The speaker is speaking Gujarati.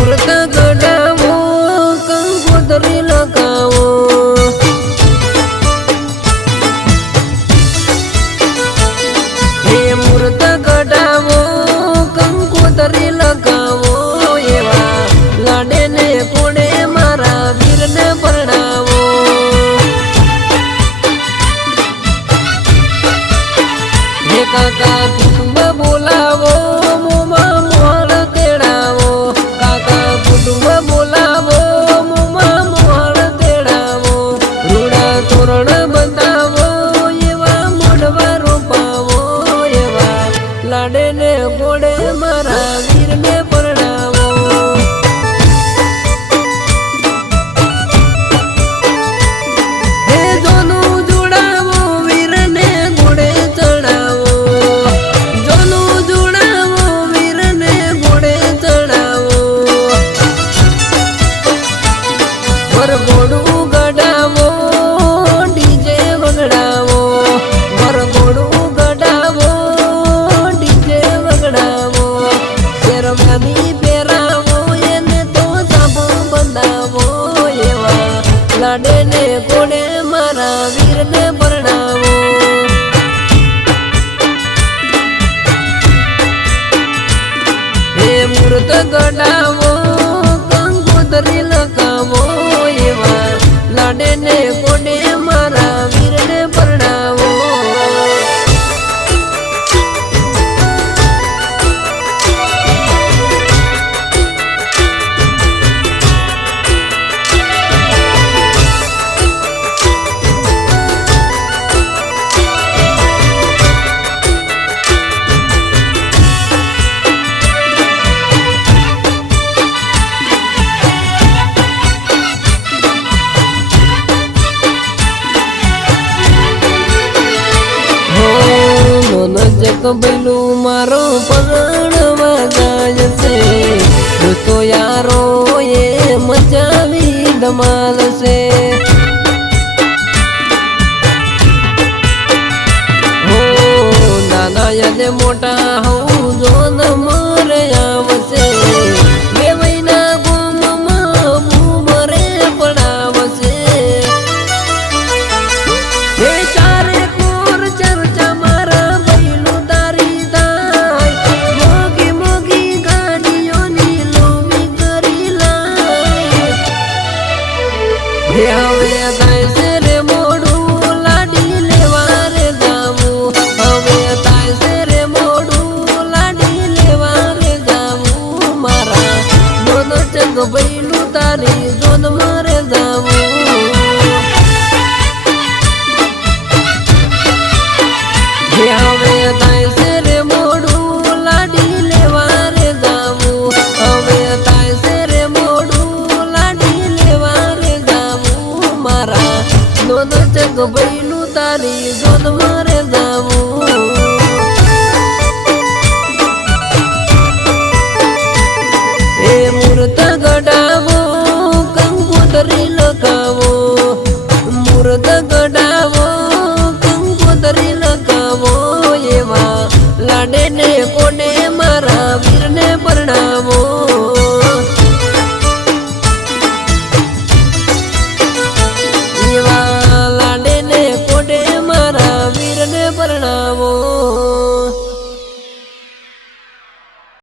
મૂર્ત ગડાવો કંકોતરી લગાવો હે મૂર્ત ગડાવો કંકોતરી લગાવો એવા લાડે ને કોડે મારા વીરને પરણાવો હે કાકા કુટુંબ બોલાવો મોમાં મોહળ તેડાવો કાકા કુટુંબ બોલાવો મોમાં મોહળ તેડાવો રૂડા તોરણ બતાવો એવા મોઢવા રોપાવો એવા લાડે ને ગોડે મારા વીરને પરણાવો હે જોનું જોડાવો વીરને ગોડે ચડાવો જોનું જોડાવો વીરને ગોડે ચડાવો વરઘોડું ગડાવો ડીજે વગડાવો વરઘોડું ગડાવો ડીજે વગડાવો શેરવાની પહેરાવો એને તો ચાબો બંધાવો એવા લાડે ને કોડે મારા વીરને પરણાવો હે મૂર્ત ગડાવો કંકોતરી લગાવો એવા લાડે ને કોડે મારા વીરને પરણાવો કબલું મારો પરણવા જાય છે તો યારો એ મચાવી ધમાલ છે હો નાના યને મોટા હું જો ન મરે આવશે બે મહિના ગોમમાં મરે પડાવશે હે ચારે કોર ચર્ચા મારા હવે થાય છે રે મોડું લાડી લેવા રે જાવું હવે થાય છે રે મોડું લાડી લેવા રે જાવું મારા જોન ચંગ ભૈલું તારી જોન મારે જાવું હવે થાય છે રે મોડું લાડી લેવા રે જાવું હવે થાય છે રે મોડું લાડી લેવા રે જાવું મારા જોન ચંગ ભૈલું તારી જોન મારે જાવું એ મૂર્ત ગડાવો કંકોતરી લગાવો મૂર્ત ગડાવો કંકોતરી લગાવો એવા લાડે ને કોડે